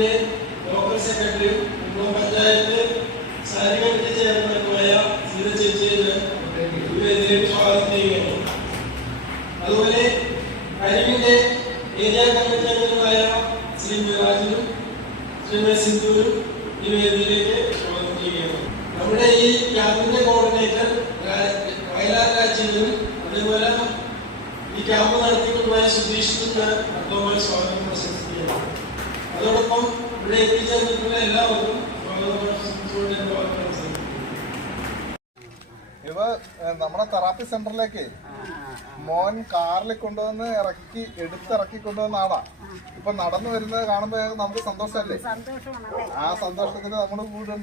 യൂണിയന്റെ ലോക്കൽ സെക്രട്ടറിയും കുമ്പളം പഞ്ചായത്ത് ശാരീരിക വിദ്യ ചെയർമാനുമായ സീത ചേച്ചിയെ സ്വാഗതം ചെയ്യുകയാണ്. അതുപോലെ കരിമിന്റെ ഏരിയ കമ്മിറ്റി അംഗങ്ങളായ ശ്രീ മിറാജിനും ശ്രീമതി സിന്ധുവിനും ഈ വേദിയിലേക്ക് സ്വാഗതം ചെയ്യുകയാണ്. നമ്മുടെ ഈ ക്യാമ്പിന്റെ കോർഡിനേറ്റർ വയലാർ രാജീവനും അതേപോലെ ഈ ക്യാമ്പ് നടത്തിക്കൊണ്ടുപോയ സുധീഷിനും അർത്ഥമായി സ്വാഗതം പ്രശംസിക്കുകയാണ്. അതോടൊപ്പം ഇവിടെ എത്തിച്ചേർന്നിട്ടുള്ള എല്ലാവർക്കും ഇവ നമ്മുടെ തെറാപ്പി സെന്ററിലേക്ക് മോൻ കാറിൽ കൊണ്ടുവന്ന് എടുത്തിറക്കി കൊണ്ടുവന്ന ആളാ. ഇപ്പൊ നടന്നു വരുന്നത് കാണുമ്പോ നമുക്ക് സന്തോഷല്ലേ? ആ സന്തോഷത്തിന് നമ്മുടെ കൂടെ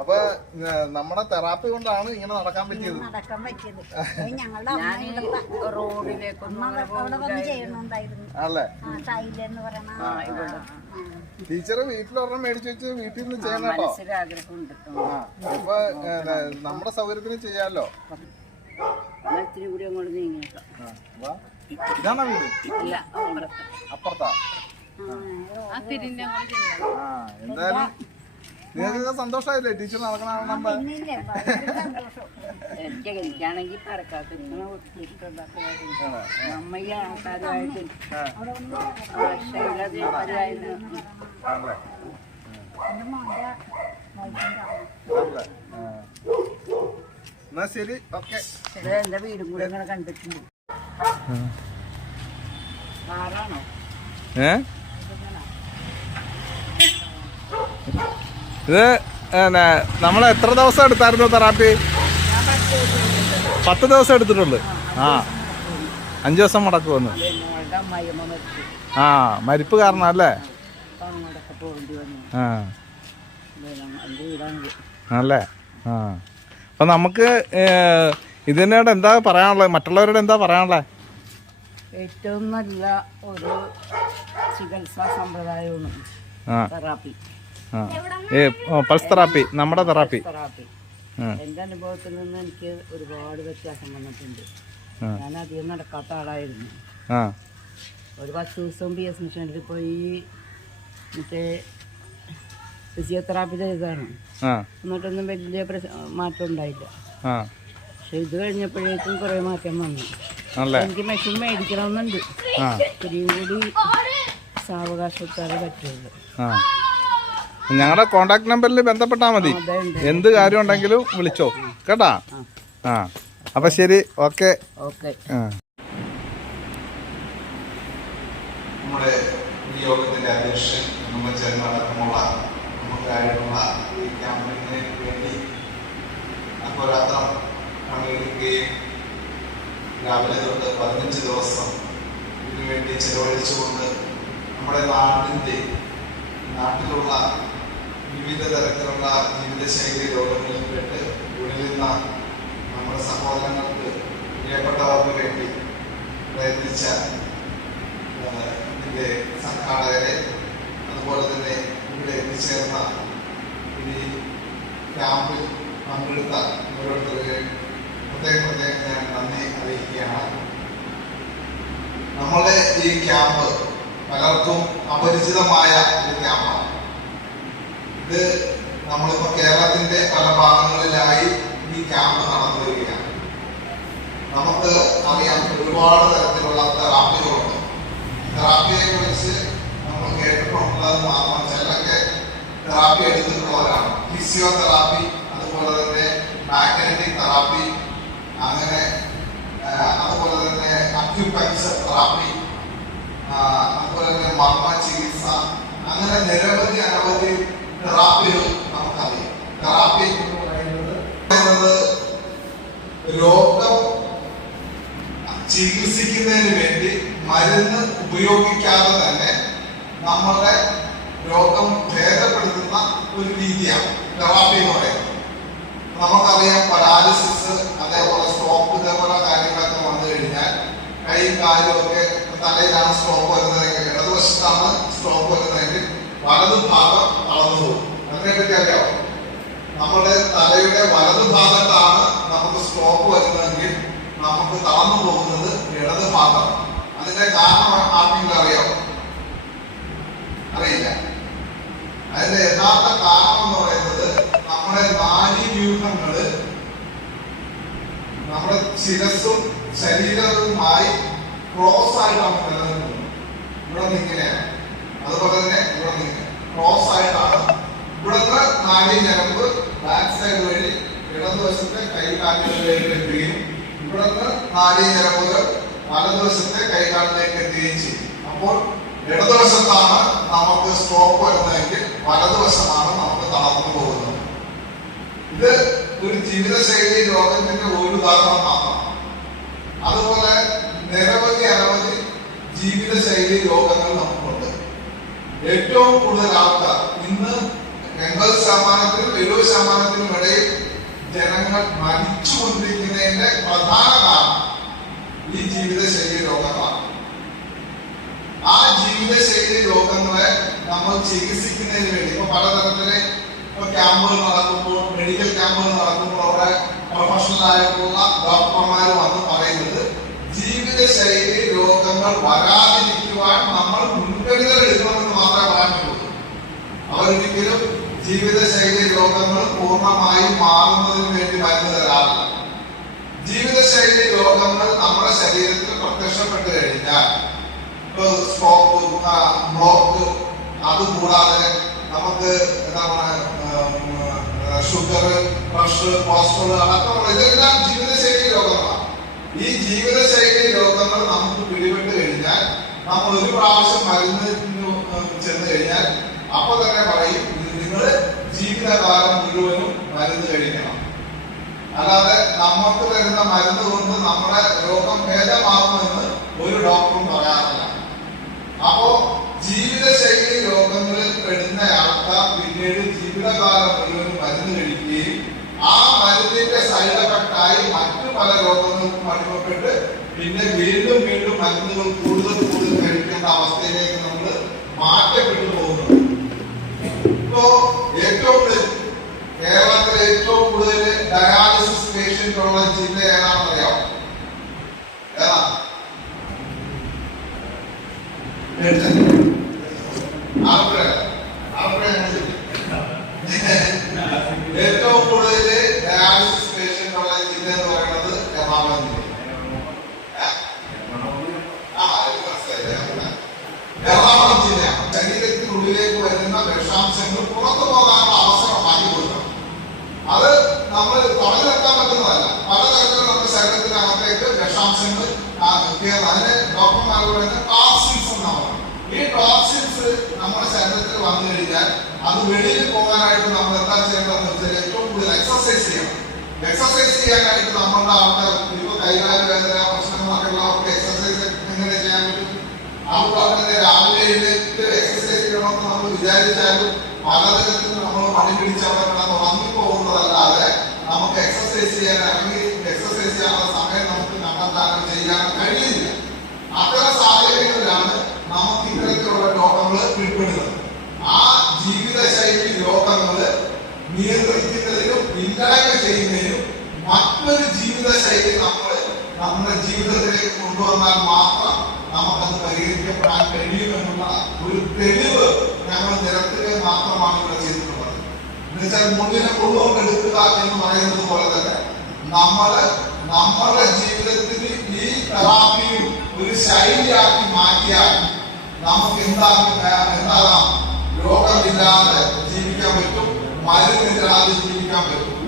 അപ്പൊ നമ്മുടെ തെറാപ്പി കൊണ്ടാണ് ഇങ്ങനെ നടക്കാൻ പറ്റിയത്. അല്ലേ? ടീച്ചറ് വീട്ടിലൊരെണ്ണം മേടിച്ചു വെച്ച് വീട്ടിൽ നിന്ന് ചെയ്യണം കേട്ടോ. ഇപ്പൊ നമ്മുടെ സൗകര്യത്തിന് ചെയ്യാലോ. ഇതാണോ വീട്? അപ്പുറത്താ? എന്തായാലും നിങ്ങൾക്ക് സന്തോഷമായില്ലേ ടീച്ചർ നടക്കണ? എനിക്കാണെങ്കിൽ എന്നാ ശരി, ഓക്കെ. എന്റെ വീടും കൂടെ ഇങ്ങനെ കണ്ടിട്ടുണ്ട്. ആറാണോ? ഇത് നമ്മൾ എത്ര ദിവസം എടുത്തായിരുന്നു തെറാപ്പി? 10 ദിവസം എടുത്തിട്ടുള്ളു. 5 ദിവസം മുടക്കുമെന്ന്. മരിപ്പ് കാരണം അല്ലേ? അല്ലേ? അപ്പൊ നമുക്ക് ഇതിനോട് എന്താ പറയാനുള്ളത്? മറ്റുള്ളവരോട് എന്താ പറയാനുള്ളത്? ഏറ്റവും നല്ല ഒരു ചികിത്സാ സമ്പ്രദായമാണ് തെറാപ്പി. പൾസ് തെറാപ്പി, നമ്മുടെ തെറാപ്പി. എന്റെ അനുഭവത്തിൽ നിന്ന് എനിക്ക് ഒരുപാട് വ്യത്യാസം വന്നിട്ടുണ്ട്. ഞാൻ അധികം നടക്കാത്ത ആളായിരുന്നു. ഒരു 10 ദിവസം BS മിഷനിൽ പോയി മറ്റേ ഫിസിയോതെറാപ്പി ചെയ്തതാണ്. എന്നിട്ടൊന്നും വലിയ മാറ്റം ഉണ്ടായില്ല. പക്ഷെ ഇത് കഴിഞ്ഞപ്പോഴേക്കും കുറെ മാറ്റം വന്നു. എനിക്ക് മെഷീൻ മേടിക്കണമെന്നുണ്ട്. ഇത്തിരിയും കൂടി സാവകാശത്താലേ പറ്റുള്ളൂ. ഞങ്ങളുടെ കോണ്ടാക്ട് നമ്പറിൽ ബന്ധപ്പെട്ടാൽ മതി. എന്ത് കാര്യം ഉണ്ടെങ്കിലും വിളിച്ചോ കേട്ടാ. അപ്പൊ ശരി, ഓക്കെ. നമ്മുടെ ഈ യോഗത്തിന്റെ അധ്യക്ഷൻ അടക്കമുള്ള നമുക്കായിട്ടുള്ള ഈ ക്യാമ്പിന് വേണ്ടി അഹോരാത്രം പണിയെടുക്കുകയും രാവിലെ തൊട്ട് 15 ദിവസം ഇതിനു വേണ്ടി ചെലവഴിച്ചുകൊണ്ട് നമ്മുടെ നാട്ടിലുള്ള വിവിധ തരത്തിലുള്ള ജീവിതശൈലി രോഗങ്ങളിൽ പെട്ട് ഉഴലുന്ന നമ്മുടെ സഹോദരങ്ങൾക്ക്, പ്രിയപ്പെട്ടവർക്ക് വേണ്ടി പ്രയത്നിച്ച ഇതിന്റെ സംഘാടകരെ, അതുപോലെ തന്നെ ഇവിടെ എത്തിച്ചേർന്ന ഈ ക്യാമ്പിൽ പങ്കെടുത്ത ഓരോരുത്തരെയും പ്രത്യേകം ഞാൻ നന്ദി അറിയിക്കുകയാണ്. നമ്മുടെ ഈ ക്യാമ്പ് പലർക്കും അപരിചിതമായ ഒരു ക്യാമ്പാണ്. ഇത് നമ്മളിപ്പോ കേരളത്തിന്റെ പല ഭാഗങ്ങളിലായി ഈ ക്യാമ്പ് നടന്നു വരികയാണ്. നമുക്ക് അറിയാം, ഒരുപാട് തരത്തിലുള്ള തെറാപ്പികളുണ്ട്. തെറാപ്പിയെ കുറിച്ച് നമ്മൾ കേട്ടിട്ടുള്ളത് മാത്രം ചിലരൊക്കെ തെറാപ്പി എടുത്തിട്ടുള്ളവരാണ്. ഫിസിയോതെറാപ്പി, അതുപോലെ തന്നെ മാഗ്നറ്റിക് തെറാപ്പി, അങ്ങനെ അതുപോലെ തന്നെ അക്യുപങ്ചർ തെറാപ്പി, അതുപോലെ തന്നെ മർമ്മ ചികിത്സ, അങ്ങനെ നിരവധി അനവധി തെറാപ്പികൾ നമുക്കറിയാം. തെറാപ്പി എന്ന് പറയുന്നത് രോഗം ചികിത്സിക്കുന്നതിന് വേണ്ടി മരുന്ന് ഉപയോഗിക്കാതെ തന്നെ നമ്മളുടെ രോഗം ഭേദപ്പെടുത്തുന്ന ഒരു രീതിയാണ് തെറാപ്പി എന്ന് പറയുന്നത്. നമുക്കറിയാം, പരാലിസിസ്, അതേപോലെ സ്ട്രോക്ക്, ഇതേപോലെ കാര്യങ്ങളൊക്കെ വന്നു കഴിഞ്ഞാൽ കൈയും കാലും ഒക്കെ, തലയിലാണ് സ്ട്രോക്ക് വരുന്നതെങ്കിൽ, ഇടതുവശത്താണ് സ്ട്രോക്ക് വരുന്നതെങ്കിൽ വലതുഭാഗം തളർന്നു പോകും. അതിനെപ്പറ്റി അറിയാമോ? നമ്മുടെ തലയുടെ വലതുഭാഗത്താണ് നമുക്ക് സ്ട്രോക്ക് വരുന്നതെങ്കിൽ നമുക്ക് തളർന്നു പോകുന്നത് ഇടത് ഭാഗം. അതിന്റെ കാരണം ആർക്കെങ്കിലും അറിയാമോ? അറിയില്ല. അതിന്റെ യഥാർത്ഥ കാരണം എന്ന് പറയുന്നത് നമ്മുടെ നാഡീവ്യൂഹങ്ങള് നമ്മുടെ ശിരസ്സും ശരീരവുമായി ക്രോസ് ആയിട്ടാണ് നിലനിൽക്കുന്നത്. ഇവിടെ ഇങ്ങനെയാണ്, അതുപോലെ തന്നെ ഇവിടെ ക്രോസ് ആയിട്ടാണ്. ഇവിടുന്ന് നാഡീ ഞരമ്പ് ബാക്ക് സൈഡ് വഴി ഇടതുവശത്തെ കൈകാലുകളിലേക്ക് എത്തുകയും ഇവിടുന്ന് നാഡീ ഞരമ്പുകൾ വലതുവശത്തെ കൈകാലിലേക്ക് എത്തുകയും ചെയ്യും. അപ്പോൾ ഇടതുവശത്താണ് നമുക്ക് സ്ട്രോക്ക് വരുന്നതെങ്കിൽ വലതുവശമാണ് നമുക്ക് തളർന്നു പോകുന്നത്. ഇത് ഒരു ജീവിതശൈലി രോഗത്തിന്റെ ഒരു ഉദാഹരണം മാത്രമാണ്. അതുപോലെ അനവധി ജീവിതശൈലി രോഗങ്ങൾ നമുക്കുണ്ട്. ഏറ്റവും കൂടുതൽ ആൾക്കാർ ഇന്ന് 80%-നും 70%-നും ഇടയിൽ ജനങ്ങൾ മരിച്ചുകൊണ്ടിരിക്കുന്നതിന്റെ പ്രധാന കാരണം ഈ ജീവിതശൈലി രോഗങ്ങളാണ്. ആ ജീവിതശൈലി രോഗങ്ങളെ നമ്മൾ ചികിത്സിക്കുന്നതിന് വേണ്ടി ഇപ്പൊ പലതരത്തിലെ ക്യാമ്പുകൾ നടക്കുമ്പോൾ, മെഡിക്കൽ ക്യാമ്പുകൾ നടക്കുമ്പോൾ അവിടെ പ്രൊഫഷണൽ ആയിട്ടുള്ള ഡോക്ടർമാർ വന്ന് പറയുന്നത് ജീവിതശൈലി രോഗങ്ങൾ വരാതിരിക്കുവാൻ നമ്മൾ മുൻകരുതൽ എടുക്കണമെന്ന് മാത്രമേ പറയാനുള്ളൂ. അവരൊരിക്കലും ജീവിതശൈലി രോഗങ്ങൾ പൂർണ്ണമായും മാറുന്നതിന് വേണ്ടി മരുന്ന് തരാറില്ല. ജീവിതശൈലി രോഗങ്ങൾ നമ്മുടെ ശരീരത്തിൽ പ്രത്യക്ഷപ്പെട്ടു കഴിഞ്ഞാൽ സ്ട്രോക്ക്, ബ്ലോക്ക്, അതുകൂടാതെ നമുക്ക് ഷുഗർ, പ്രഷർ, കൊളസ്ട്രോൾ അടക്കമുള്ള ഇതെല്ലാം ജീവിതശൈലി രോഗങ്ങളാണ്. ഈ ജീവിതശൈലി രോഗങ്ങൾ നമുക്ക് പിടിപെട്ട് കഴിഞ്ഞാൽ നമ്മൾ ഒരു പ്രാവശ്യം മരുന്ന് ചെന്ന് കഴിഞ്ഞാൽ അപ്പൊ തന്നെ പറയും നിങ്ങൾ ജീവിതകാലം മുഴുവനും മരുന്ന് കഴിക്കണം. അല്ലാതെ നമുക്ക് തരുന്ന മരുന്ന് കൊണ്ട് നമ്മുടെ രോഗം ഭേദമാകുമെന്ന് ഒരു ഡോക്ടറും പറയാറില്ല. അപ്പോ ജീവിതശൈലി രോഗങ്ങളിൽ പെടുന്ന ആൾക്കാർ പിന്നീട് ജീവിതകാലം മുഴുവനും മരുന്ന് കഴിക്കുകയും ആ മരുന്നിന്റെ സൈഡ് എഫക്റ്റായി മറ്റു പല രോഗങ്ങൾക്കും അടിമപ്പെട്ട് പിന്നെ വീണ്ടും വീണ്ടും മരുന്നുകൾ കൂടുതൽ കഴിക്കേണ്ട അവസ്ഥയിലേക്ക് നമ്മൾ മാറ്റപ്പെട്ടു പോകുന്നു. ഇപ്പോ കേരളത്തിൽ ഏറ്റവും കൂടുതൽ ഡയാലിസിസ് പേഷ്യന്റ് ഉള്ള ജില്ല ഏതാണെന്ന് അറിയാമോ? ഏതാ? ഏറ്റവും കൂടുതൽ ഡയാലിസിസ് പേഷ്യന്റ് ഉള്ള ജില്ല എന്ന് പറയുന്നത് എറണാകുളം ജില്ലയാണ്. ശരീരത്തിനുള്ളിലേക്ക് വരുന്ന വിഷാംശങ്ങൾ പുറത്തു പോകാനുള്ള അവസരം മാറ്റി കൊടുക്കണം. അത് നമ്മൾ തടഞ്ഞു നിർത്താൻ പറ്റുന്നതല്ല. പലതരത്തിലും നമ്മുടെ ശരീരത്തിനകത്തേക്ക് വിഷാംശങ്ങൾ അതിന് ഡോക്ടർമാർ പറയുന്നത് ടോക്സിൻസ് എന്നാണ്. ഈ ടോക്സിൻസ് നമ്മുടെ ശരീരത്തിൽ വന്നു കഴിഞ്ഞാൽ അത് വെളിയിൽ പോകാനായിട്ട് നമ്മൾ എന്താ ചെയ്യേണ്ടതെന്ന് വെച്ചാൽ ഏറ്റവും കൂടുതൽ എക്സസൈസ് ചെയ്യണം. എക്സസൈസ് ചെയ്യാനായിട്ട് നമ്മളുടെ ആൾക്കാർ ഇപ്പൊ കൈകാല വേദന പ്രശ്നങ്ങളൊക്കെ ഉള്ളവർക്ക് എക്സസൈസ് എങ്ങനെ ചെയ്യാൻ പറ്റും? അതുപോലെ തന്നെ രാവിലെ എഴുന്നേറ്റ് എക്സസൈസ് ചെയ്യണമെന്ന് നമ്മൾ വിചാരിച്ചാലും പലതരത്തിൽ നമ്മൾ പണി പിടിച്ചവിടെ കിടന്ന് ഉറങ്ങിപ്പോകുന്നതല്ലാതെ നമുക്ക് എക്സസൈസ് ചെയ്യാൻ അല്ലെങ്കിൽ എക്സസൈസ് ചെയ്യാനുള്ള സമയം നമുക്ക് കണ്ടെത്താനോ ചെയ്യാനോ കഴിയില്ല. അത്തരം സാഹചര്യങ്ങളിലാണ് നമുക്ക് ഇത്തരത്തിലുള്ള രോഗങ്ങൾ പിടിപെടുന്നത്. ആ ജീവിതശൈലി രോഗങ്ങൾ നിയന്ത്രിക്കുന്നതിനും ഇല്ലായ്മ ചെയ്യുന്നതിനും മറ്റൊരു ജീവിതശൈലി നമ്മൾ നമ്മുടെ ജീവിതത്തിലേക്ക് കൊണ്ടുവന്നാൽ മാത്രം നമുക്കത് പരിഹരിക്കപ്പെടാൻ കഴിയുമെന്നുള്ള ഒരു തെളിവ് ഞങ്ങൾ നിരത്തുക മാത്രമാണ് ഇവിടെ ചെയ്തിട്ടുള്ളത്. എന്നുവെച്ചാൽ മുന്നിനെ കൊണ്ടുകൊണ്ടെടുക്കുക എന്ന് പറയുന്നത് പോലെ തന്നെ നമ്മുടെ ജീവിതത്തിന് ഈ തെറാപ്പിയും ഒരു ശൈലിയാക്കി മാറ്റിയാൽ നമുക്ക് എന്താകാം? രോഗമില്ലാതെ ജീവിക്കാൻ പറ്റും, മരുന്നില്ലാതെ ജീവിക്കാൻ പറ്റും.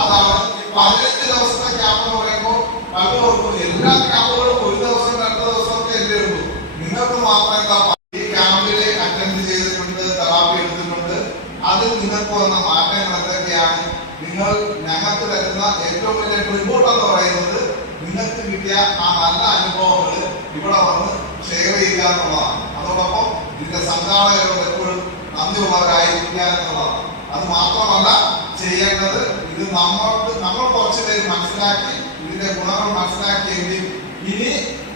അതാണ് ഈ 15 ദിവസത്തെ ക്യാമ്പ് എന്ന് പറയുമ്പോൾ പലർക്കും എല്ലാ ക്യാമ്പുകളും ഒരു ദിവസം 2 ദിവസമൊക്കെ അല്ലേ ഉള്ളൂ. നിങ്ങൾക്ക് മാത്രം എന്താ ഈ ക്യാമ്പിലെ അറ്റൻഡ് ചെയ്തിട്ടുണ്ട്, തെറാപ്പി എടുത്തിട്ടുണ്ട്. അതിൽ നിങ്ങൾക്ക് വന്ന മാറ്റങ്ങൾ എന്തൊക്കെയാണ്? ഞങ്ങൾക്ക് തരുന്ന ഏറ്റവും വലിയ റിപ്പോർട്ട് എന്ന് പറയുന്നത് നിങ്ങൾക്ക് കിട്ടിയ ആ നല്ല അനുഭവങ്ങൾ ഇവിടെ വന്ന് ഷെയർ ചെയ്യുക എന്നുള്ളതാണ്. അതോടൊപ്പം ഇതിന്റെ സംഘാടകരോട് എപ്പോഴും നന്ദിയുള്ളവരായിരിക്കുക എന്നുള്ളതാണ്. അത് മാത്രമല്ല ചെയ്യേണ്ടത്, ഇത് നമ്മൾ കുറച്ച് പേര് മനസ്സിലാക്കി ഇതിന്റെ ഗുണങ്ങൾ മനസ്സിലാക്കിയെങ്കിൽ ഇനി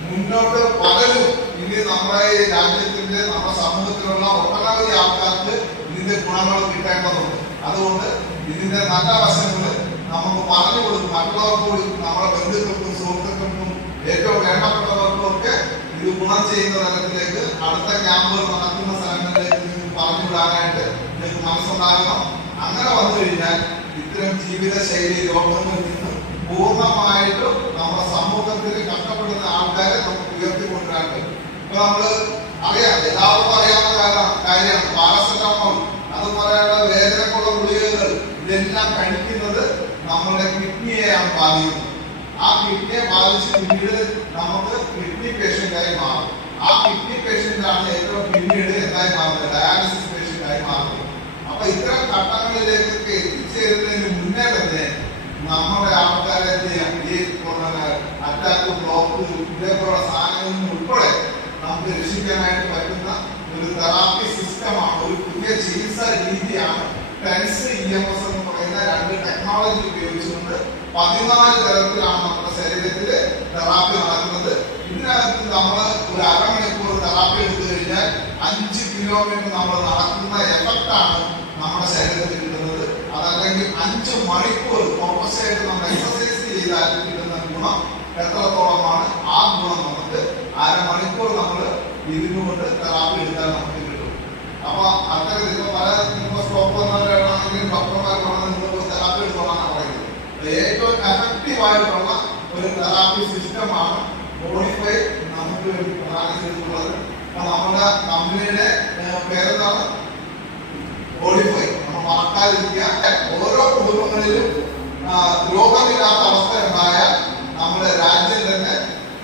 മുന്നോട്ട് പലരും ഇനി നമ്മുടെ ഈ രാജ്യത്തിന്റെ നമ്മുടെ സമൂഹത്തിലുള്ള ഒട്ടനവധി ആൾക്കാർക്ക് ഇതിന്റെ ഗുണങ്ങൾ കിട്ടേണ്ടതുണ്ട്. അതുകൊണ്ട് ഇതിന്റെ നല്ല വശങ്ങൾ നമുക്ക് പറഞ്ഞു കൊടുക്കും, മറ്റുള്ളവർക്ക് നമ്മുടെ ബന്ധുക്കൾക്കും സുഹൃത്തുക്കൾക്കും ഏറ്റവും വേണ്ടപ്പെട്ടവർക്കൊക്കെ ഇത് ഗുണം ചെയ്യുന്ന തലത്തിലേക്ക് അടുത്ത ക്യാമ്പുകൾ നടക്കുന്ന സ്ഥലങ്ങളിലേക്ക് നിങ്ങൾക്ക് പറഞ്ഞുവിടാനായിട്ട് നിങ്ങൾക്ക് മനസ്സുണ്ടാകണം. അങ്ങനെ വന്നു കഴിഞ്ഞാൽ ഇത്തരം ജീവിതശൈലി രോഗങ്ങളിൽ നിന്ന് പൂർണ്ണമായിട്ടും നമ്മുടെ സമൂഹത്തിൽ കഷ്ടപ്പെടുന്ന ആൾക്കാരെ നമുക്ക് ഉയർത്തിക്കൊണ്ടുവരാൻ പറ്റും. ഇപ്പൊ നമ്മള് അറിയാം, എല്ലാവർക്കും അറിയാവുന്ന കാര്യമാണ് പാരസെറ്റമോൾ, അതുപോലെയുള്ള വേദനക്കുള്ള ഗുളികകൾ, ഇതെല്ലാം കഴിക്കുന്നത് നമ്മുടെ കിഡ്നിയെയാണ് ബാധിക്കുന്നത്. ആ കിഡ്നിയെ ബാധിച്ച് പിന്നീട് നമുക്ക് കിഡ്നി പേഷ്യന്റായി മാറും. ആ കിഡ്നി പേഷ്യന്റാണ് ഏറ്റവും പിന്നീട് എന്തായി മാറുന്നത്, ഡയാലിസിസ് പേഷ്യന്റായി മാറുന്നത്. അപ്പൊ ഇത്തരം ഘട്ടങ്ങളിലേക്കൊക്കെ എത്തിച്ചേരുന്നതിന് മുന്നേ തന്നെ നമ്മുടെ ആൾക്കാരെ ഈ അറ്റാക്ക്, ബ്ലോക്ക്, ഇതേപോലുള്ള സാധനങ്ങളിൽ ഉൾപ്പെടെ നമുക്ക് രക്ഷിക്കാനായിട്ട് പറ്റുന്ന ഒരു തെറാപ്പി സിസ്റ്റമാണ്, ഒരു പുതിയ ചികിത്സാ രീതിയാണ് ടെൻസ് EMS എന്ന് പറയുന്ന 2 ടെക്നോളജി ഉപയോഗിച്ചുകൊണ്ട് 14 തരത്തിലാണ് നമ്മുടെ ശരീരത്തിൽ തെറാപ്പി നടക്കുന്നത്. ഇതിനകത്ത് നമ്മൾ ഒരു അരമണിക്കൂർ തെറാപ്പി എടുത്തു കഴിഞ്ഞാൽ 5 കിലോമീറ്റർ നമ്മൾ നടക്കുന്ന എഫക്റ്റാണ് നമ്മുടെ ശരീരത്തിൽ കിട്ടുന്നത്. അതല്ലെങ്കിൽ 5 മണിക്കൂർ തുടർച്ചയായിട്ട് നമ്മൾ എക്സസൈസ് ചെയ്താൽ കിട്ടുന്ന ഗുണം എത്രത്തോളമാണ്, ആ ഗുണം നമുക്ക് അരമണിക്കൂർ നമ്മൾ ഇരുന്നുകൊണ്ട് തെറാപ്പി എടുത്താൽ നമുക്ക് കിട്ടും. അപ്പൊ അത്തരത്തിൽ പല സ്റ്റോപ്പ് വന്നവരാണെങ്കിൽ ഡോക്ടർമാർക്കാണ് നിങ്ങൾ തെറാപ്പി എടുത്തോളാണ് പറയുന്നത്. ഏറ്റവും എഫക്റ്റീവ് ആയിട്ടുള്ള ഒരു തെറാപ്പി സിസ്റ്റമാണ് മോഡിഫൈ നമുക്ക് പ്രദാനം ചെയ്തിട്ടുള്ളത്. അപ്പൊ നമ്മുടെ കമ്പനിയുടെ പേരെന്താണ്, മോഡിഫൈ. നമ്മൾ മറക്കാതിരിക്കുക. ഓരോ കുടുംബങ്ങളിലും രോഗമില്ലാത്ത അവസ്ഥ ഉണ്ടായാൽ നമ്മുടെ രാജ്യം തന്നെ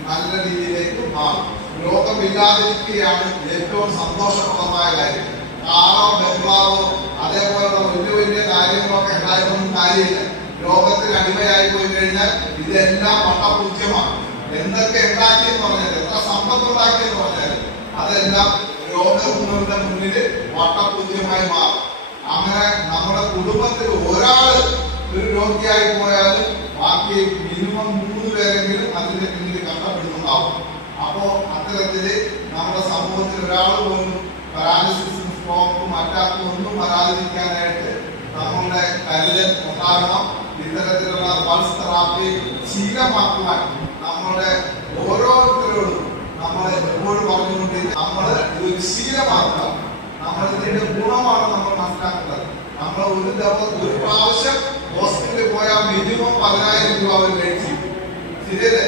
നല്ല രീതിയിലേക്ക് മാറും. രോഗമില്ലാതിരിക്കുകയാണ് ഏറ്റവും സന്തോഷപ്രദമായ കാര്യം. കാറോ ബംഗ്ലാവോ അതേപോലുള്ള വലിയ വലിയ കാര്യങ്ങളൊക്കെ ഉണ്ടായതൊന്നും കാര്യമില്ല. രോഗത്തിന് അടിമയായി പോയി കഴിഞ്ഞാൽ ഇതെല്ലാം വട്ടപൂജ്യമാണ്. എന്തൊക്കെ ഉണ്ടാക്കിയെന്ന് പറഞ്ഞാൽ, എത്ര സമ്പത്ത് ഉണ്ടാക്കിയെന്ന് പറഞ്ഞാൽ അതെല്ലാം രോഗങ്ങളുടെ മുന്നിൽ വട്ടപൂജ്യമായി മാറും. അങ്ങനെ നമ്മുടെ കുടുംബത്തിൽ ഒരാള് ഒരു രോഗിയായി പോയാലും ബാക്കി മിനിമം 3 പേരെങ്കിലും അതിന്റെ പിന്നിൽ കഷ്ടപ്പെടുന്നുണ്ടാവും. അപ്പോ അത്തരത്തില് നമ്മുടെ സമൂഹത്തിൽ ഒരാൾ പോലും പാരാലിസിസും സ്ട്രോക്കും അറ്റാക്കും ഒന്നും വരാതിരിക്കാനായിട്ട് നമ്മളുടെ കരുതൽ ഉണ്ടാകണം. ഇത്തരത്തിലുള്ള പൾസ് തെറാപ്പി ശീലമാക്കുവാൻ നമ്മുടെ ഓരോരുത്തരോടും നമ്മൾ എപ്പോഴും പറഞ്ഞുകൊണ്ടിരിക്കും. നമ്മൾ ഒരു ശീലമാക്കുക. നമ്മൾ ഇതിന്റെ ഗുണമാണ് നമ്മൾ മനസ്സിലാക്കുന്നത്. നമ്മൾ ഒരു പ്രാവശ്യം ഹോസ്പിറ്റലിൽ പോയാൽ മിനിമം 10,000 രൂപ അവർ മേടിച്ചു. ശരിയല്ലേ?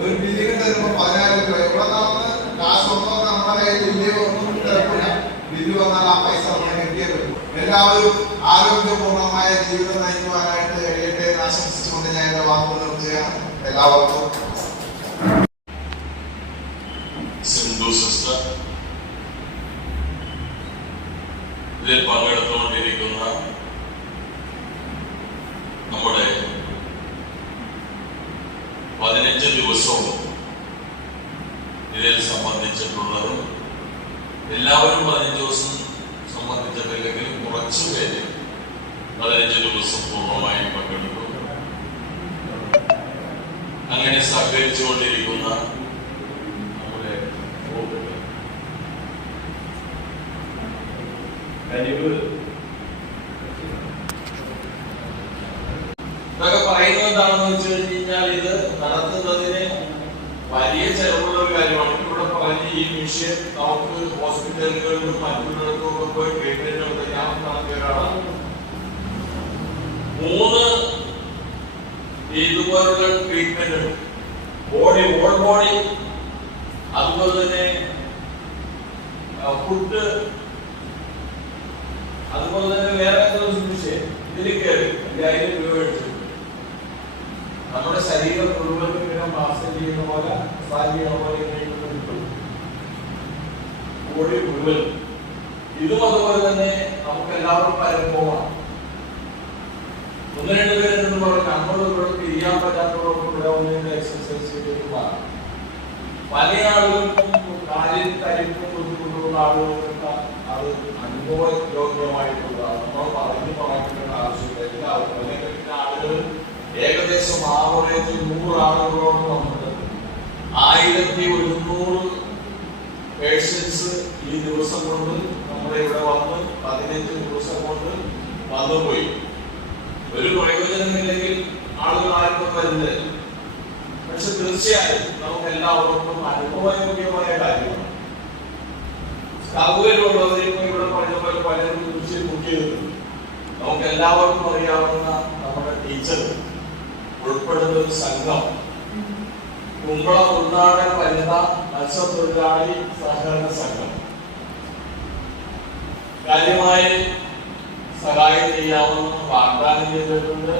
ഒരു ബില്ലിംഗ് തരുമ്പോൾ 10,000 രൂപ. എവിടെ നിന്നാണ് കാശ് ഒന്നോ നമ്മുടെ കയ്യിൽ ഇല്ലയോ ഒന്നും തിരക്കില്ല. ബില്ല് വന്നാൽ ആ പൈസ നമ്മൾ കിട്ടിയേ പറ്റും. എല്ലാവരും ആരോഗ്യപൂർണമായ ജീവിതം നയിക്കുവാനായിട്ട് കഴിയട്ടെ എന്ന് ആശംസിച്ചുകൊണ്ട് ഞാൻ എന്റെ വാക്കുകൾ നിർത്തുകയാണ്. എല്ലാവർക്കും സിന്ധു സിസ്റ്റർ, ഇതിൽ പങ്കെടുത്തുകൊണ്ടിരിക്കുന്ന നമ്മുടെ 15 ദിവസവും ഇതിൽ സംബന്ധിച്ചിട്ടുള്ളതും എല്ലാവരും 15 ദിവസം സംബന്ധിച്ചിട്ടില്ലെങ്കിലും കുറച്ചു പേര് 15 ദിവസം പൂർണ്ണമായും പങ്കെടുക്കും. അങ്ങനെ സഹകരിച്ചുകൊണ്ടിരിക്കുന്ന നമ്മുടെ കഴിവ് ഇതൊക്കെ പറയുന്നത് എന്താണെന്ന് വെച്ച് കഴിഞ്ഞാൽ, ഇത് നടത്തുന്നതിന് വലിയ ചെലവുള്ള ഒരു കാര്യമാണ്. ഇവിടെ പറഞ്ഞ ഈ മിഷൻ നമുക്ക് ഹോസ്പിറ്റലുകളിലും മറ്റുള്ളിടത്തും ഒക്കെ പോയി ട്രീറ്റ്മെന്റ് നടത്താൻ ഞാൻ നടത്തിയ ഒരാളാണ്. 3 ഇതുപോലുള്ള ട്രീറ്റ്മെന്റ് ഉണ്ട്. ബോഡി, ഹോൾ ബോഡി, അതുപോലെ തന്നെ ഫുഡ്, അതുപോലെ തന്നെ വേറെ വിഷയം ഇതിൽ കയറി 5000 രൂപ മേടിച്ചു. നമ്മുടെ ശരീരം മുഴുവൻ മാസം ചെയ്യുന്ന പോലെ ബോഡി മുഴുവൻ. ഇതും അതുപോലെ തന്നെ നമുക്ക് എല്ലാവർക്കും അനുഭവമാണ്. 1-2 പേരെന്ന് പറഞ്ഞാൽ നമ്മൾ ഇവിടെ തിരിയാൻ പറ്റാത്തവർക്ക് ഇവിടെ ഒന്നിന്റെ എക്സസൈസ് ചെയ്തിട്ടുള്ള പല ആളുകൾക്കും കാലിൽ തരിപ്പും ബുദ്ധിമുട്ടുള്ള ആളുകൾക്ക് അത് അനുഭവയോഗ്യമായിട്ടുള്ളതാണ്. നമ്മൾ പറയേണ്ട ആവശ്യമില്ല. എല്ലാവർക്കും ആളുകൾ ഏകദേശം ആവറേജ് 100 ആളുകളോട് വന്നിട്ട് 1100 പേഷ്യൻസ് ഈ ദിവസം കൊണ്ട് നമ്മുടെ ഇവിടെ വന്ന് 15 ദിവസം കൊണ്ട് വന്നുപോയി. ഒരു പ്രയോജനമില്ലെങ്കിൽ ആളുകൾ ആർക്കും വരുന്നത്. പക്ഷെ തീർച്ചയായും നമുക്ക് എല്ലാവർക്കും അനുഭവയോഗ്യമായ കാര്യമാണ്. സൗകര്യമുള്ളവരിപ്പോൾ ഇവിടെ പറഞ്ഞ പോലെ പലരും കുറിച്ച് മുക്കിയത് നമുക്ക് എല്ലാവർക്കും അറിയാവുന്ന നമ്മുടെ ടീച്ചർ ഉൾപ്പെടുന്ന ഒരു സംഘം കുമ്പളം ഉൾനാടൻ വനിത മത്സ്യത്തൊഴിലാളി സഹകരണ സംഘം കാര്യമായി സഹായം ചെയ്യാമെന്ന് വാഗ്ദാനം ചെയ്തിട്ടുണ്ട്.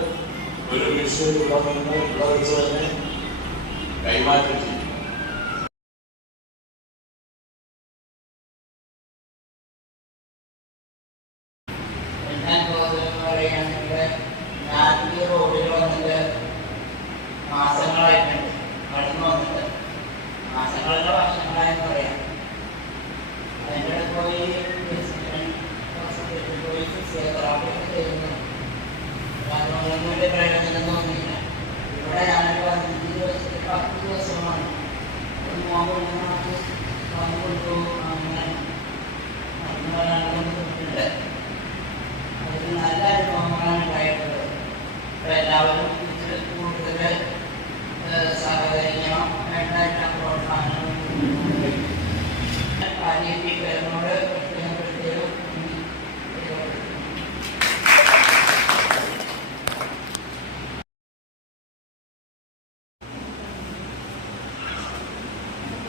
ഒരു മിഷൻ ഇവിടെ നിന്ന് ഇവിടെ വെച്ച് തന്നെ കൈമാറ്റം ചെയ്യും. റോഡിൽ വന്നിട്ട് മാസങ്ങളായിട്ടുണ്ട്, കടന്നു വന്നിട്ട് മാസങ്ങളല്ല വർഷങ്ങളായെന്ന് പറയാം. അതിൻ്റെ പോയി പോയി ഫിസിയോതെറാപ്പിയൊക്കെ ചെയ്യുന്നു. അതൊന്നും വലിയ പ്രയോജനം തോന്നിയില്ല. ഇവിടെ ഞാനൊരു 10 ദിവസമാണ് വന്നുകൊണ്ടു അങ്ങനെ വന്നിട്ടുണ്ട്. അതിന് നല്ല അനുഭവങ്ങളാണ് ഉണ്ടായിട്ടുള്ളത്. എല്ലാവരും കൂടുതൽ സഹകരിക്കണം, വേണ്ടായിട്ട് പ്രോത്സാഹനം പാലിയേറ്റീവ്കാരനോട് പ്രത്യേകം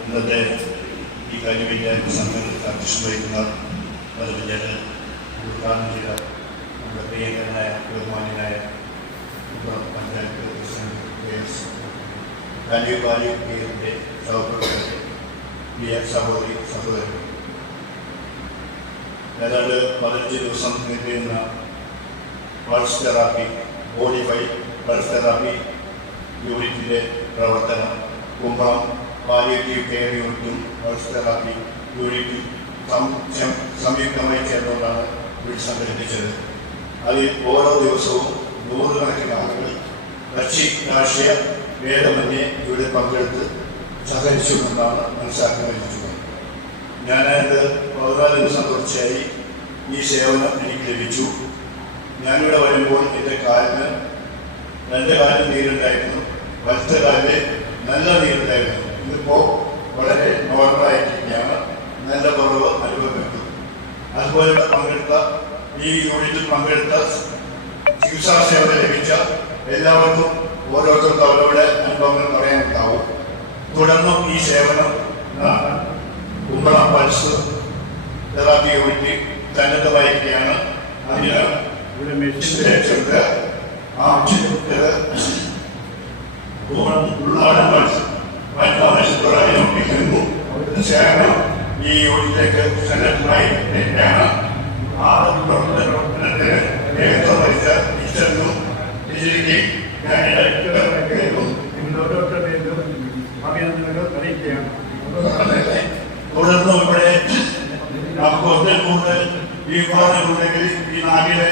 ഇന്നത്തെ ഈ കാര്യവിജ്ഞാന സംഘടനത്തിൽ അധ്യക്ഷം വഹിക്കുന്ന പലവിജ്ഞാനം ഉദ്ഘാടനം ചെയ്ത നമ്മുടെ പ്രിയങ്കരനായ ബഹുമാന്യനായ പഞ്ചായത്ത് പ്രസിഡന്റ് കാലിയുടെ സഹപ്രവർത്തകരെ സഹോദരി സഹോദരൻ ഏതാണ്ട് 15 ദിവസം നീണ്ടുന്ന പൾസ് തെറാപ്പി ബോഡിഫൈ പൾസ് തെറാപ്പി യൂണിറ്റിൻ്റെ പ്രവർത്തനം കുമ്പളം പാലിയേറ്റീവ് കെയർ യൂണിറ്റും പൾസ് തെറാപ്പി യൂണിറ്റും സംയുക്തമായി ചേർന്നുകൊണ്ടാണ് ഇവിടെ സംഘടിപ്പിച്ചത്. അതിൽ ഓരോ ദിവസവും 100 കണക്കിന് ആളുകൾ കക്ഷി രാഷ്ട്രീയ ഭേദമന്യേ ഇവിടെ പങ്കെടുത്ത് സഹകരിച്ചു എന്നാണ് മനസ്സിലാക്കാൻ കഴിഞ്ഞിട്ടുള്ളത്. ഞാനത് 14 ദിവസം തുടർച്ചയായി ഈ സേവനം എനിക്ക് ലഭിച്ചു. ഞാനിവിടെ വരുമ്പോൾ എൻ്റെ കാലിന് 2 കാലിന് നീരുണ്ടായിരുന്നു, വലത്തെ കാലിൽ നല്ല നീരുണ്ടായിരുന്നു. ഇതിപ്പോൾ വളരെ നോർമലായിട്ടിരിക്കുകയാണ്, നല്ല കുറവ് അനുഭവപ്പെട്ടു. അതുപോലെ പങ്കെടുത്ത ഈ യൂണിറ്റിൽ പങ്കെടുത്ത ചികിത്സാ സേവനം ലഭിച്ച എല്ലാവർക്കും ഓരോരുത്തർക്കും അവരുടെ അനുഭവങ്ങൾ പറയാനുണ്ടാവും. തുടർന്നും ഈ സേവനം കുമ്പളം പൾസ് തെറാപ്പി യൂണിറ്റ് സന്നദ്ധമായിരിക്കുകയാണ്. അതിന് ഇവിടെ മെഡിസിൻ ലഭിച്ചത് ആവശ്യപ്പെട്ടത് ഉൾനാടൻ സേവനം ഈ യൂണിറ്റിലേക്ക് സന്നദ്ധമായിരിക്കുകയാണ്. ആ പ്രവർത്തനത്തിന് നേതൃത്വം വഹിച്ച ടീച്ചറിനും ടീച്ചറിനെയും ഞാൻ അഭിനന്ദനങ്ങൾ അറിയിക്കുകയാണ്. തുടർന്നും ഇവിടെ നമുക്ക് ഒന്നിൽ കൂടുതൽ ഈ വിഭാഗങ്ങളുണ്ടെങ്കിൽ ഈ നാട്ടിലെ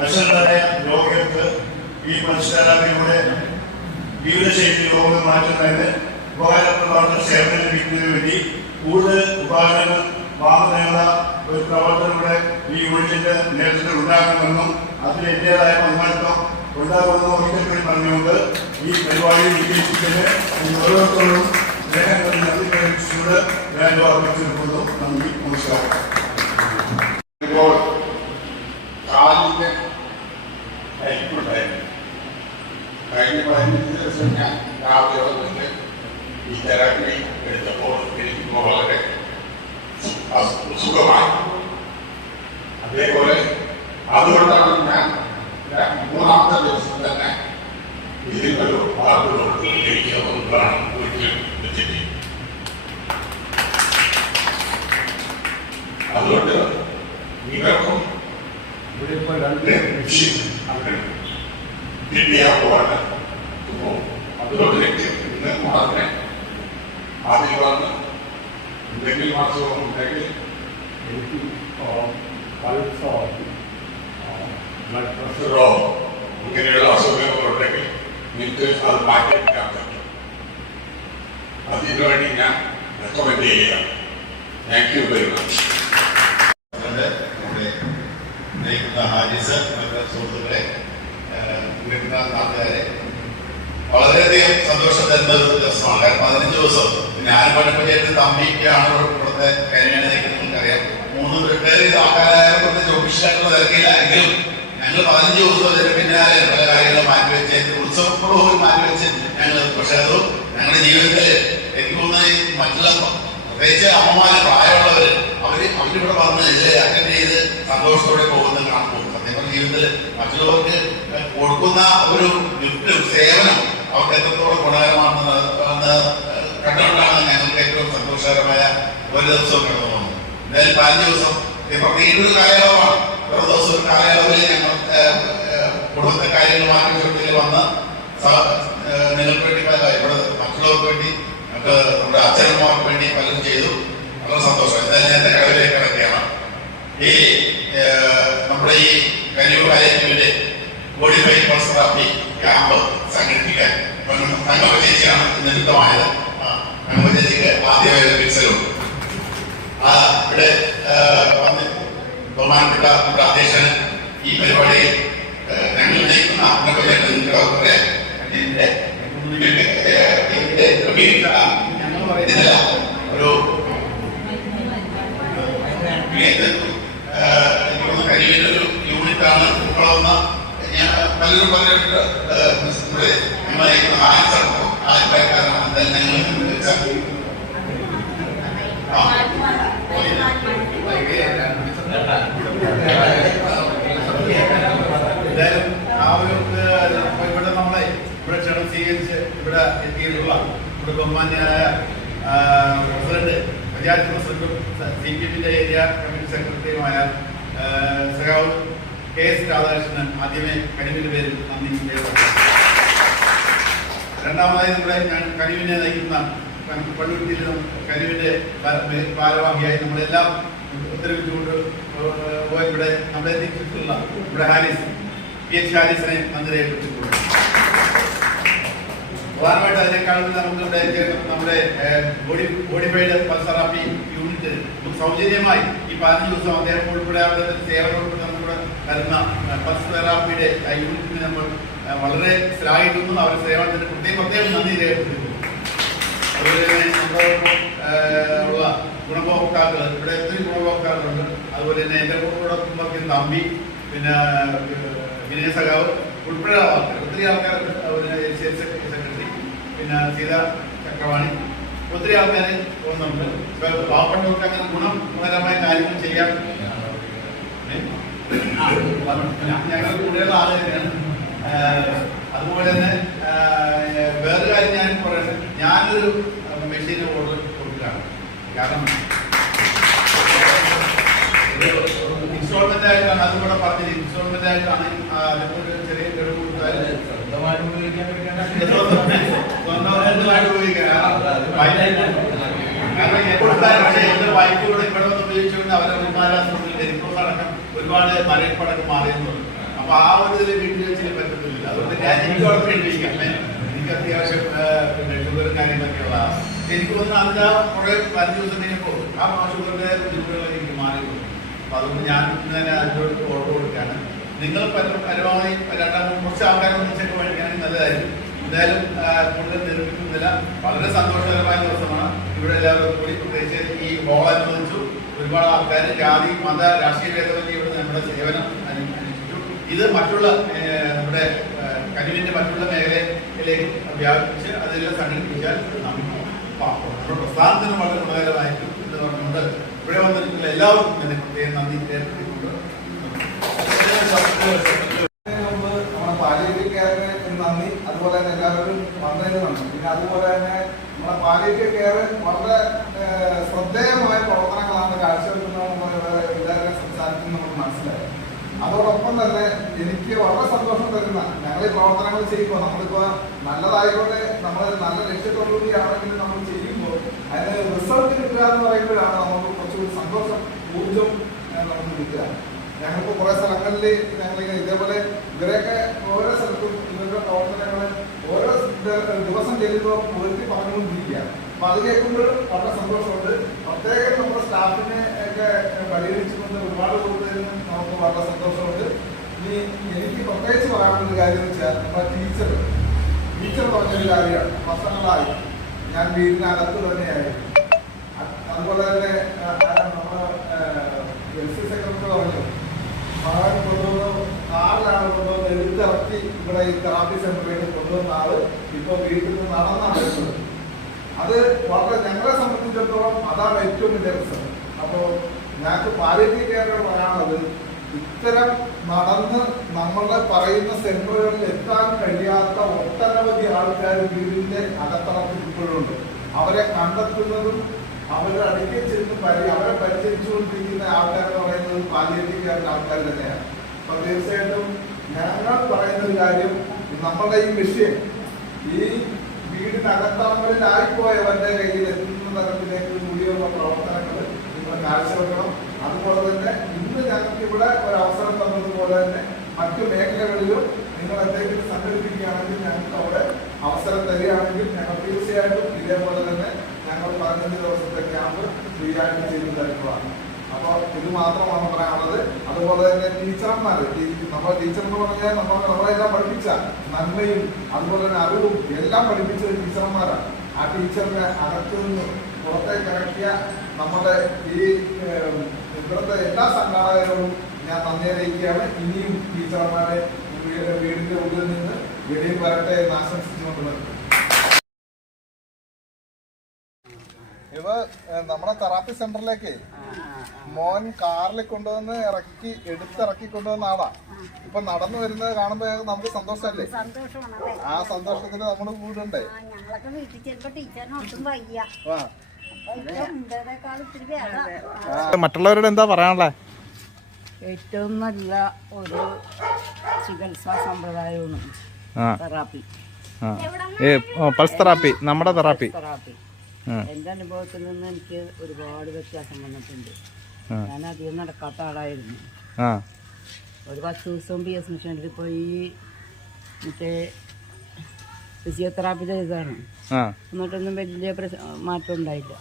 അക്ഷരരായ രോഗികൾക്ക് ഈ മനസ്സിലാക്കിലൂടെ ജീവിതശൈലി രോഗങ്ങൾ മാറ്റുന്നതിന് ഉപകാരപ്രദമായ സേവനം ലഭിക്കുന്നതിന് വേണ്ടി കൂടുതൽ ഉപകരണങ്ങൾ വാങ്ങുന്നതിനുള്ള ഒരു പ്രവർത്തനങ്ങളുടെ ഈ യൂണിറ്റിന്റെ നേതൃത്വത്തിൽ ഉണ്ടാക്കണമെന്നും അതിൽ എന്റേതായ പങ്കാളിത്തം ഉണ്ടാകുമെന്നും ഒരിക്കൽ കൂടി പറഞ്ഞുകൊണ്ട് ഈ പരിപാടിയിൽ വിജയിപ്പിച്ചതിന് ഓരോരുത്തരോടും സ്നേഹങ്ങളിൽ നന്ദി പ്രകടിപ്പിച്ചുകൊണ്ട് ഞാൻ അർപ്പിച്ചിരിക്കുന്നു. നന്ദി, നമസ്കാരം. ഇപ്പോൾ കാലിന് പരിക്കുണ്ടായിരുന്നു. കഴിഞ്ഞ 15 ദിവസം ഞാൻ രാവിലെ വന്നിട്ട് ഈ തെറാപ്പി എടുത്തപ്പോൾ എനിക്ക് വളരെ സുഖമായി. അതേപോലെ അതുകൊണ്ടാണ് ഞാൻ 3ാമത്തെ ദിവസം തന്നെ ഇതിനൊരു വാർത്തകളോട് എനിക്കൊന്നാണ് വീട്ടിൽ എത്തിയിട്ട്. അതുകൊണ്ട് നിങ്ങൾക്കും ഇവിടെ ഇപ്പോൾ 2 മെഷീൻ കിട്ടിയാൽ അതുകൊണ്ട് ഇന്ന് മാത്രമേ അതിൽ വന്ന് എന്തെങ്കിലും അസുഖം ഉണ്ടെങ്കിൽ എനിക്ക് പൾസോ ബ്ലഡ് പ്രഷറോ ഇങ്ങനെയുള്ള അസുഖങ്ങളുണ്ടെങ്കിൽ നിങ്ങൾക്ക് അത് മാറ്റിയെടുക്കാൻ പറ്റും. അതിനുവേണ്ടി ഞാൻ റെക്കമെൻഡ് ചെയ്യുകയാണ്. Thank you very much. Haris, സുഹൃത്തുക്കളെ, നാട്ടുകാരെ, വളരെയധികം സന്തോഷം തരുന്ന ഒരു ദിവസമാണ്. കാരണം 15 ദിവസം ഞാൻ പണിപ്പഞ്ചായത്ത് തമ്പിക്കാണ് ഇവിടുത്തെ കരിമീനെ നയിക്കുന്നത്. നിങ്ങൾക്കറിയാം 3 പേര് ആൾക്കാരായ പ്രത്യേകിച്ച് ഒഫീഷ്യലായിട്ടുള്ള തിരക്കിലാണെങ്കിലും ഞങ്ങൾ 15 ദിവസം ഇതിന് പിന്നാലെ പല കാര്യങ്ങളും മാറ്റിവെച്ച് ഉത്സവങ്ങളും മാറ്റിവെച്ച് ഞങ്ങൾ. പക്ഷെ അത് ഞങ്ങളുടെ ജീവിതത്തിൽ എനിക്ക് തോന്നുന്നത് മറ്റുള്ള പ്രത്യേകിച്ച് അമ്മമാര് പ്രായമുള്ളവര് അവരിവിടെ വന്ന് ഇതിൽ അറ്റൻഡ് ചെയ്ത് സന്തോഷത്തോടെ പോകുന്നത് കാണുമ്പോൾ സത്യം പറഞ്ഞ ജീവിതത്തിൽ മറ്റുള്ളവർക്ക് കൊടുക്കുന്ന ഒരു ഗിഫ്റ്റ് സേവനം അവർക്ക് എത്രത്തോളം ഗുണകരമാണെന്ന് കണ്ടുകൊണ്ടാണ് ഞങ്ങൾക്ക് ഏറ്റവും സന്തോഷകരമായ ഒരു ദിവസവും കടന്നു പോകുന്നത്. എന്തായാലും 15 ദിവസം പ്രത്യേകിച്ചൊരു കാലയളവാണ്. ഓരോ ദിവസം ഒരു കാലയളവിൽ ഞങ്ങൾ കുടുംബത്തെ കാര്യങ്ങൾ മാറ്റി വന്ന് നിങ്ങൾക്ക് വേണ്ടി ഇവിടെ മറ്റുള്ളവർക്ക് വേണ്ടി നമ്മുടെ അച്ഛനമ്മമാർക്ക് വേണ്ടി പലരും ചെയ്തു. വളരെ സന്തോഷം. എന്തായാലും ഞാൻ കടവിലേക്ക് കിടക്കുകയാണ്. ഈ നമ്മുടെ ഈ കനിവ് കാര്യത്തിന്റെ ബോഡിഫൈ പൾസ് തെറാപ്പി ക്യാമ്പ് സംഘടിപ്പിക്കാൻ തങ്കമ്മ ചേച്ചിയാണ് നിമിത്തമായത്. തങ്കമ്മ ചേച്ചിക്ക് ആദ്യമായ വികസനവും ഇവിടെ ബഹുമാനപ്പെട്ട നമ്മുടെ അധ്യക്ഷന് ഈ പരിപാടിയിൽ ഞങ്ങൾ നയിക്കുന്ന ഒരു കരിവിനൊരു യൂണിറ്റാണ് ഉള്ളതെന്ന് ഞാൻ പലരും പറഞ്ഞിട്ട് നമ്മൾ നയിക്കുന്ന ആൾക്കാരാണ് ഞങ്ങൾ എന്തായാലും ആ ഒരു ഇവിടെ നമ്മളെ ഇവിടെ ക്ഷണം സ്വീകരിച്ച് ഇവിടെ എത്തിയിട്ടുള്ള ഇവിടെ ബഹുമാന്യനായ പ്രസിഡന്റ് പഞ്ചായത്ത് പ്രസിഡന്റും CPMന്റെ ഏരിയ കമ്മിറ്റി സെക്രട്ടറിയുമായ സഖാവ് KS രാധാകൃഷ്ണൻ ആദ്യമേ കനിവിന്റെ പേരിൽ നന്ദി രേഖപ്പെടുത്തി. രണ്ടാമതായി നമ്മുടെ ഞാൻ കനിവിനെ നയിക്കുന്ന പള്ളുരുത്തിയിലും കനിവിന്റെ ഭാരവാഹിയായി നമ്മളെല്ലാം ഉത്തരവിട്ടുകൊണ്ട് ഇവിടെ നമ്മളെ എത്തിച്ചിട്ടുള്ള ഇവിടെ ഹാരിസ് PH ഹാരിസിനെ നന്ദി രേഖപ്പെടുത്തിയിട്ടുണ്ട്. പ്രധാനമായിട്ട് അതിനേക്കാളും നമുക്ക് ഇവിടെ നമ്മുടെ ബോഡിഫൈഡ് പൾസ് തെറാപ്പി യൂണിറ്റ് സൗജന്യമായി ഈ 15 ദിവസം അദ്ദേഹം ഉൾപ്പെടെ സേവനം ഉൾപ്പെടെ നമ്മുടെ വരുന്ന പൾസ് തെറാപ്പിയുടെ യൂണിറ്റിന് നമ്മൾ വളരെ ശ്ലാഘിക്കുന്നു. അവർ സേവനത്തിന് പ്രത്യേകം നന്ദി രേഖപ്പെടുത്തുന്നു. അതുപോലെ തന്നെ നമ്മളോടൊപ്പം ഉള്ള ഗുണഭോക്താക്കൾ ഇവിടെ ഒത്തിരി ഗുണഭോക്താക്കളുണ്ട്. അതുപോലെ തന്നെ എൻ്റെ കൂടൊപ്പം തമ്പി, പിന്നെ വിനയ സഖാവ് ഉൾപ്പെടെ ഒത്തിരി ആൾക്കാർ, സെക്രട്ടറി, പിന്നെ സീത ചക്രവാണി, ഒത്തിരി ആൾക്കാർ പോകുന്നുണ്ട്. ഇപ്പൊ പാവപ്പെട്ടവർക്ക് അങ്ങനെ ഗുണപരമായ കാര്യങ്ങൾ ചെയ്യാൻ ഞങ്ങൾ കൂടുതലുള്ള ആളുകളാണ്. അതുപോലെ തന്നെ വേറൊരു കാര്യം ഞാൻ പറയുന്നത്, ഞാനൊരു മെഷീൻ ഓർഡർ കൊടുക്കുകയാണ്. കാരണം ഇൻസ്റ്റാൾമെന്റ് ആയിട്ടാണ്, അതുകൂടെ പറഞ്ഞത് ഇൻസ്റ്റാൾമെന്റ് ആയിട്ടാണ്. അതിനൊരു ചെറിയ കഴിവ് കൊടുത്താൽ സ്വന്തമായിട്ട് ഉപയോഗിക്കാൻ എന്റെ വൈഫുകൾ ഇവിടെ വന്ന് ഉപയോഗിച്ചുകൊണ്ട് അവരെ വിമാനാശ്രമത്തിൽ അടക്കം ഒരുപാട് മരപ്പടക്കം മാറിയെന്നുണ്ട്. അപ്പൊ ആ ഒരു ഇതിൽ വീട്ടിൽ വെച്ചിട്ട് പറ്റത്തില്ല. അതുകൊണ്ട് ഞാൻ എനിക്ക് ഉറപ്പ് ഉപയോഗിക്കാം. എനിക്ക് അത്യാവശ്യം പിന്നെ ഷുഗറും കാര്യങ്ങളൊക്കെ ഉള്ളതാണ്. എനിക്ക് തോന്നുന്നു അതിന് കുറെ 15 ദിവസം കഴിഞ്ഞപ്പോൾ ആ ഷുഗറിന്റെ ബുദ്ധിമുട്ടുകൾ എനിക്ക് മാറിയിട്ടുണ്ട്. അപ്പൊ അതുകൊണ്ട് ഞാൻ തന്നെ അതിനോട് ഓർഡർ കൊടുക്കുകയാണ്. നിങ്ങൾ പരമാവധി കുറച്ച് ആൾക്കാരൊന്നിച്ചൊക്കെ മേടിക്കുകയാണെങ്കിൽ നല്ലതായിരിക്കും. എന്തായാലും കൂടുതൽ നിർമ്മിക്കുന്നില്ല. വളരെ സന്തോഷകരമായ ദിവസമാണ്. ഇവിടെ എല്ലാവരും കൂടി പ്രത്യേകിച്ച് ഈ ഹോൾ അനുവദിച്ചു. ഒരുപാട് ആൾക്കാർ ജാതി മത രാഷ്ട്രീയ ഭേദമന്യേ ഇവിടെ നമ്മുടെ സേവനം അനുഷ്ഠിച്ചു. ഇത് മറ്റുള്ള നമ്മുടെ കനിവിന്റെ മറ്റുള്ള മേഖലയിലേക്ക് വ്യാപിപ്പിച്ച് അതെല്ലാം സംഘടിപ്പിച്ചാൽ നമ്മുടെ പ്രസ്ഥാനത്തിന് വളരെ ഗുണകരമായിരിക്കും എന്ന് പറഞ്ഞുകൊണ്ട് ഇവിടെ വന്നിട്ടുള്ള എല്ലാവർക്കും തന്നെ പ്രത്യേകം നന്ദി രേഖപ്പെടുത്തിയിട്ടുണ്ട്. നമ്മുടെ പാലിയേറ്റീവ് കെയറിന് നന്ദി. അതുപോലെ തന്നെ എല്ലാവരും വന്നതിന് നന്ദി. പിന്നെ അതുപോലെ തന്നെ നമ്മുടെ പാലിയേറ്റീവ് കെയർ വളരെ ശ്രദ്ധേയമായ പ്രവർത്തനങ്ങളാണ് കാഴ്ചവെക്കുന്നതെന്ന് എല്ലാവരും സംസാരിക്കുന്നത് നമുക്ക് മനസ്സിലായി. അതോടൊപ്പം തന്നെ എനിക്ക് വളരെ സന്തോഷം തരുന്ന ഞങ്ങൾ ഈ പ്രവർത്തനങ്ങൾ ചെയ്യുമ്പോൾ നമ്മളിപ്പോൾ നല്ലതായിക്കോട്ടെ, നമ്മൾ നല്ല ലക്ഷ്യത്തോടുകൂടിയാണെങ്കിൽ നമ്മൾ ചെയ്യുമ്പോൾ അതിന് റിസൾട്ട് കിട്ടുക എന്ന് പറയുമ്പോഴാണ് നമുക്ക് കുറച്ചുകൂടി സന്തോഷം, ഊർജം നമുക്ക് കിട്ടുക. ഞങ്ങളിപ്പോൾ കുറേ സ്ഥലങ്ങളിൽ ഞങ്ങളിങ്ങനെ ഇതേപോലെ ഇവരെയൊക്കെ ഓരോ സ്ഥലത്തും ഇവരുടെ പ്രവർത്തനങ്ങൾ ഓരോ ദിവസം ചെല്ലുമ്പോൾ പുകഴ്ത്തി പറഞ്ഞുകൊണ്ടിരിക്കുക. അപ്പൊ അത് കേൾക്കുമ്പോൾ വളരെ സന്തോഷമുണ്ട്. പ്രത്യേകം നമ്മുടെ സ്റ്റാഫിനെ ഒക്കെ പരിഗണിച്ചുകൊണ്ട് ഒരുപാട് കൂടുതലും നമുക്ക് വളരെ സന്തോഷമുണ്ട്. ഇനി എനിക്ക് പ്രത്യേകിച്ച് പറയാനുള്ള കാര്യം എന്ന് വെച്ചാൽ നമ്മുടെ ടീച്ചർ പറഞ്ഞൊരു കാര്യമാണ്. വർഷങ്ങളായി ഞാൻ വീടിനകത്ത് തന്നെയായിരുന്നു. അതുപോലെ തന്നെ നമ്മുടെ എൽസി സെക്രട്ടറി പറഞ്ഞു, മകൻ കൊണ്ടുവന്ന് 4 ആൾ കൊണ്ടുവന്ന് എടുത്തിറക്കി ഇവിടെ ഈ തെറാപ്പി സെന്ററിലേക്ക് കൊണ്ടുവന്ന ആള് ഇപ്പൊ വീട്ടിൽ നിന്ന് നടന്നാണ് വരുന്നത്. അത് വളരെ ഞങ്ങളെ സംബന്ധിച്ചിടത്തോളം അതാണ് ഏറ്റവും വലിയ രസം. അപ്പോൾ ഞങ്ങൾക്ക് പാലിയേറ്റീവ് കെയറിനോട് പറയാനുള്ളത്, ഇത്തരം നടന്ന് നമ്മളെ പറയുന്ന സെന്ററുകളിൽ എത്താൻ കഴിയാത്ത ഒട്ടനവധി ആൾക്കാർ വീടിന്റെ അകത്തളത്തിൽ ഇപ്പോഴുണ്ട്. അവരെ കണ്ടെത്തുന്നതും അവരുടെ അടുക്കൽ ചെന്ന് അവരെ പരിചരിച്ചുകൊണ്ടിരിക്കുന്ന ആൾക്കാരെന്ന് പറയുന്നത് പാലിയേറ്റീവ് കെയറിന്റെ ആൾക്കാർ തന്നെയാണ്. അപ്പൊ തീർച്ചയായിട്ടും ഞങ്ങൾ പറയുന്ന ഒരു കാര്യം, നമ്മുടെ ഈ വിഷയം ഈ വീടിനകത്തളങ്ങളിലായിപ്പോയവരുടെ കയ്യിൽ എത്തുന്ന തരത്തിലേക്ക് കൂടിയുള്ള പ്രവർത്തനങ്ങൾ നിങ്ങൾ കാഴ്ചവെക്കണം. അതുപോലെ തന്നെ ഇന്ന് ഞങ്ങൾക്ക് ഇവിടെ ഒരു അവസരം തന്നതുപോലെ തന്നെ മറ്റു മേഖലകളിലും നിങ്ങൾ എന്തെങ്കിലും സംഘടിപ്പിക്കുകയാണെങ്കിൽ ഞങ്ങൾക്ക് അവിടെ അവസരം തരികയാണെങ്കിൽ ഞങ്ങൾ തീർച്ചയായിട്ടും ഇതേപോലെ തന്നെ ഞങ്ങൾ 15 ദിവസത്തെ ക്യാമ്പ് ഫ്രീ ആയിട്ട് ചെയ്തു തരുന്നതാണ്. അപ്പോൾ ഇത് മാത്രമാണ് പറയാനുള്ളത്. അതുപോലെ തന്നെ ടീച്ചർമാർ, നമ്മുടെ ടീച്ചർ എന്ന് പറഞ്ഞാൽ നമ്മളെല്ലാം പഠിപ്പിച്ച നന്മയും അതുപോലെ തന്നെ അറിവും എല്ലാം പഠിപ്പിച്ചത് ടീച്ചർമാരാണ്. ആ ടീച്ചറിനെ അകത്തു നിന്ന് പുറത്തേക്ക് ഇറക്കിയ നമ്മുടെ ഈ ഇവിടുത്തെ എല്ലാ സംഘാടകരോടും ഞാൻ നന്ദി അറിയിക്കുകയാണ്. ഇനിയും ടീച്ചർമാരെ വീടിന്റെ ഉള്ളിൽ നിന്ന് വെളിയിൽ വരട്ടെ എന്ന് ആശംസിച്ചുകൊണ്ട് നിർത്തും. ഇവ നമ്മുടെ തെറാപ്പി സെന്ററിലേക്ക് മോൻ കാറിൽ കൊണ്ടുവന്ന് എടുത്തിറക്കി കൊണ്ടുവന്ന ആളാ. ഇപ്പൊ നടന്നു വരുന്നത് കാണുമ്പോ നമുക്ക് സന്തോഷല്ലേ? ആ സന്തോഷത്തിന് നമ്മൾ കൂടണ്ടേ? മറ്റുള്ളവരോട് എന്താ പറയാനുള്ളത്? ഏറ്റവും നല്ല ഒരു ചികിത്സാ സമ്പ്രദായമാണ് തെറാപ്പി. പൾസ് തെറാപ്പി, നമ്മുടെ തെറാപ്പി. എൻ്റെ അനുഭവത്തിൽ നിന്ന് എനിക്ക് ഒരുപാട് വ്യത്യാസം വന്നിട്ടുണ്ട്. ഞാൻ അധികം നടക്കാത്ത ആളായിരുന്നു. ഒരു 10 ദിവസം PS മിഷനിൽ പോയി മറ്റേ ഫിസിയോതെറാപ്പി ചെയ്തതാണ്. എന്നിട്ടൊന്നും വലിയ മാറ്റം ഉണ്ടായില്ല.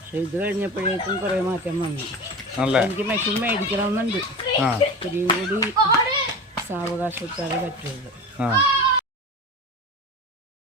പക്ഷെ ഇത് കഴിഞ്ഞപ്പോഴേക്കും കുറെ മാറ്റം വന്നു. എനിക്ക് മെഷീൻ മേടിക്കണമെന്നുണ്ട്. ഇത്തിരിയും കൂടി സാവകാശത്താലേ പറ്റുള്ളൂ.